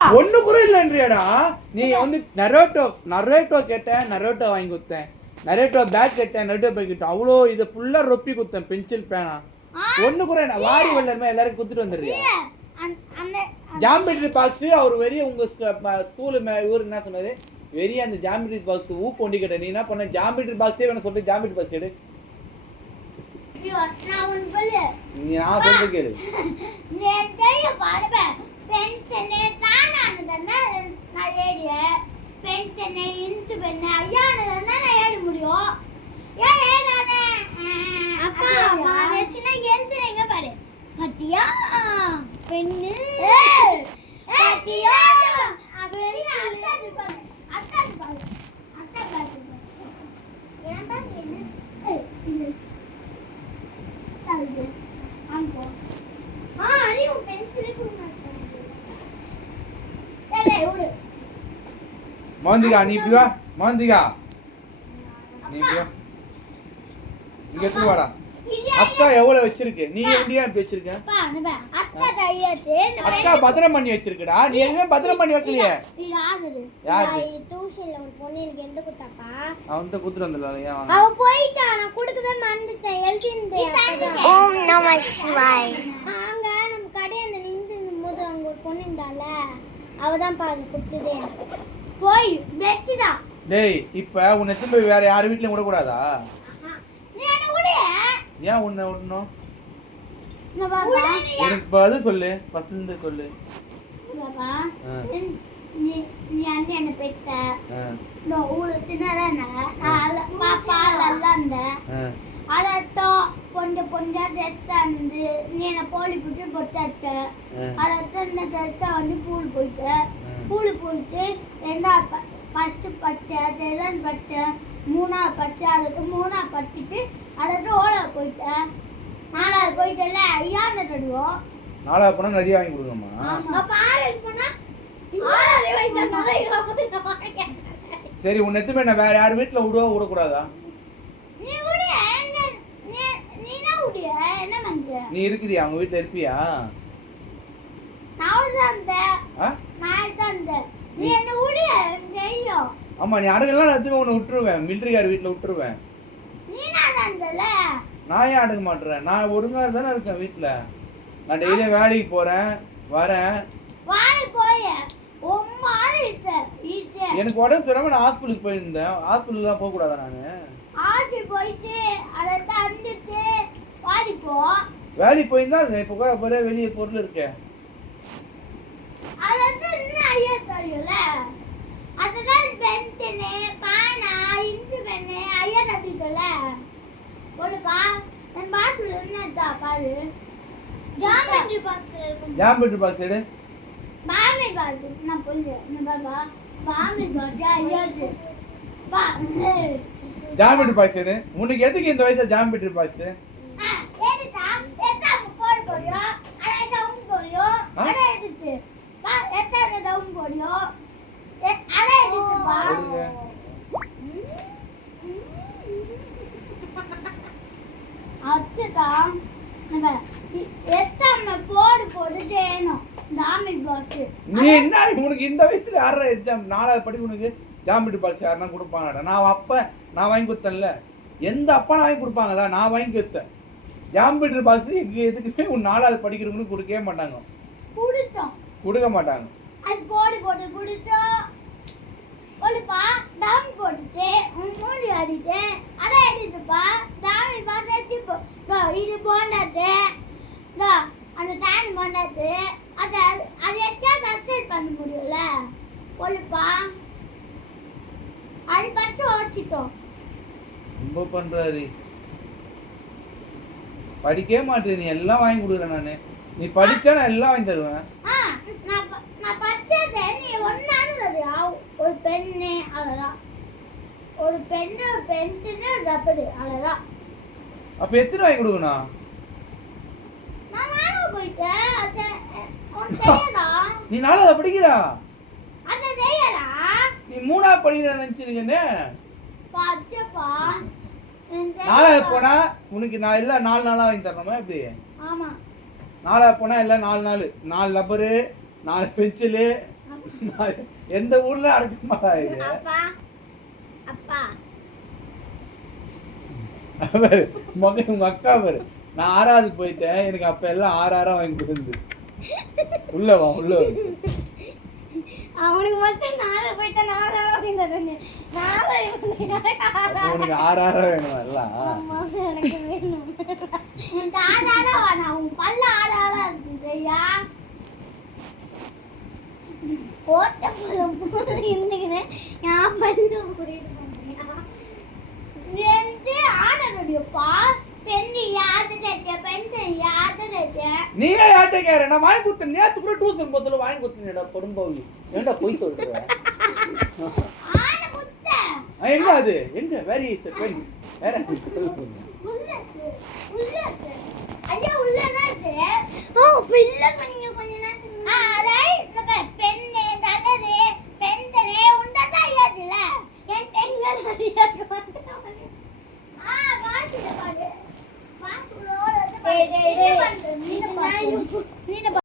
ஒண்ணு கூட இல்லைன்றியாடா. நீ வந்து நரேட்டோ கேட்டேன், நரேட்டோ வாங்கி கொடுத்தேன். நரேட்டோ பேக் கேட்டேன், நரேட்டோ பேக் கேட்டேன். அவ்வளோ இதை ஃபுல்லா ரொப்பி கொடுத்தேன். பென்சில் பேனா ஒண்ணு கூட என்ன வாரி வெள்ளமே எல்லாரும் குத்துட்டு வந்துடுறியா? ஜாமெட்ரி பாக்ஸ் அவர் வெறிய உங்க ஸ்கூல் இவர் என்ன சொன்னாரு, வெறிய அந்த ஜாமெட்ரி பாக்ஸ் ஊக்கு கொண்டு கேட்ட. நீ என்ன பண்ண, ஜாமெட்ரி பாக்ஸே வேணும் சொல்லிட்டு ஜாமெட்ரி பாக்ஸ் எடு. நீ நான் சொல்றது கேளு. மோந்திகா நீ இப்படி வா. மோந்திகா நீ இப்படி வா. இங்க எடுத்து வாடா. அக்கா எவ்வளவு வச்சிருக்கு, நீ எப்படியா வச்சிருக்க? அக்கா பத்திரம் பண்ணி வச்சிருக்கடா. நீ எங்க பத்திரம் பண்ணி வைக்கலையே? யாரு டியூஷன்ல ஒரு பொண்ணு எனக்கு எழுத கொடுத்தாப்பா. அவன்கிட்ட குடுத்துட்டு வந்தல. அவ போயிட்டா, நான் கொடுக்கவே மறந்துட்டேன். எழுதிந்தேன். ஓம் நம சிவாய். அங்க நம்ம கடையில நின்று போது அங்க ஒரு பொண்ணு இருந்தால, அவதான் பாரு கொடுத்ததே. போய் வெட்டிடா. டேய் இப்ப உன்னை திரும்ப வேற யார் வீட்லயும் விட கூடாதா? ஏன் உன்னை விடணும்? எனக்கு பதில் சொல்லு. ஃபர்ஸ்ட்ல சொல்லு. பாபா நீ என்ன பெட்ட நோ ஊளத்தினரன பாப்பா லல்லந்த அலட்டோ பொண்ட தெத்தந்து நீன போலி புட்டு பொட்டட்ட அலத்தந்த தெத்த வந்து பூல் போயிட்டு ரெண்டாவது ஃபர்ஸ்ட் பச்சை தெரன் பச்சை மூணாவது பச்சை அதுக்கு மூணாவது பச்சிட்டு அதுக்கு ஓடாது போயிட்டேன். நாலாவது போயிட்டல ஐயான்னு தடுவோம். நாலாவது போனா நிறைய வாங்கி கொடுங்கம்மா. சரி உன்னை எத்துமே நான் வேற யார் வீட்டுல விடக்கூடாதா? நீ இருக்குதியா அவங்க வீட்டுல இருப்பியா? ஆமா நீ அடங்கலாம் நான் உன்னை விட்டுருவேன். மிலிட்டரிக்கார வீட்டுல விட்டுருவேன். நான் ஏன் அடங்க மாட்டேறேன்? நான் ஒழுங்கா தானே இருக்கேன் வீட்டுல. நான் டெய்லியும் வேலைக்கு போறேன் வரேன். எனக்கு உடம்பு சரியாம நான் ஹாஸ்பிட்டலுக்கு போயிருந்தேன். ஹாஸ்பிட்டல்லாம் போக கூடாதா? நானு வேலைக்கு போயிருந்தா இப்ப கூட போற வெளியே பொருள் இருக்கேன். ஜாமெட்ரி பாக்ஸ் எடு. ஜாமெட்ரி பாக்ஸ் எடு. உனக்கு எதுக்கு இந்த வயசுல ஜாமெட்ரி பாக்ஸ்? நீ என்ன உனக்கு இந்த வயசுல யாரா எக்ஸாம் 4வது படிக்க உனக்கு ஜாமெட்ரி பாக்ஸ் யாருன்னா கொடுப்பாங்கடா? நான் வாங்கி கொடுத்தேன்ல. எந்த அப்பா நான் வாங்கி கொடுப்பாங்களா? நான் வாங்கி கொடுத்தேன். ஜாமெட்ரி பாக்ஸ் எதுக்குமே உன் 4வது படிக்கிறவங்களுக்கு கொடுக்கவே மாட்டாங்க. கொடுக்க மாட்டாங்க. ரொம்ப பண்றாரு. படிக்கவே மாட்டேன். நீ எல்லாம் வாங்கி கொடுக்குறேன். நானு நீ படிச்சா நான் எல்லாம் வாங்கி தருவேன். ஒரு பெண்ணு அவ்வளவுதான். ஒரு பெண்ணு ஒரு பென்சில் ரப்பர் அவ்வளவுதான். அப்ப எத்தனை வாங்கி கொடுக்கணும்? நான் வாங்க போயிட்டேன். நீ 4வது படிக்கிறா? நீ 3வது படிக்கிற நினைச்சிருக்கேன்னு. 4வது போனா உனக்கு நான் இல்ல 4 நாளா வாங்கி தரணுமா எப்படி? ஆமா. 4வது போனா இல்ல 4 ரப்பரு 4 பென்சிலு எந்த ஊர்ல அடக்கமாடா இது அப்பா அப்பா பாரு, உங்க அக்கா பாரு நான் 6வது போயிட்டேன் எனக்கு அப்ப எல்லாம் 6 வாங்கி கொடுந்து உள்ள வா உள்ள வா. அவனுக்கு மட்டும் 4 போயிட்டா 4 அப்படின்னு சொல்றேன். 4 அப்ப உனக்கு 6 வேணுமா எல்லாம் அம்மா எனக்கு வேணும். இந்த 6 வேணாம். உன் பல்ல 6 இருக்குயா. போட்ட போல இருந்துக்கிறேன். என் பல்லு புரியுது பண்றியா? 2 ஆடணுடியப்பா. பெண்ணு யாரு கேட்ட பெண்ணு யாரு கேட்ட நீயே யார்ட்ட கேற நான் வாங்கி கொடுத்தேன் நேத்து கூட டியூஷன் போத்துல வாங்கி கொடுத்தேன்டா கொடும்போவி ஏன்டா போய் சொல்ற ஆட முத்த எங்க அது எங்க வேரி இஸ் பென் வேற உள்ளது உள்ளது ஐயா உள்ளது ஓ பில்ல பண்ணீங்க கொஞ்ச நேரத்துக்கு அரை பெண்ணே நல்லது பெண்களே உண்டதா ஏதுல என் தெங்கல் வரியா வந்து வாசில பாரு வாசுலோட நீ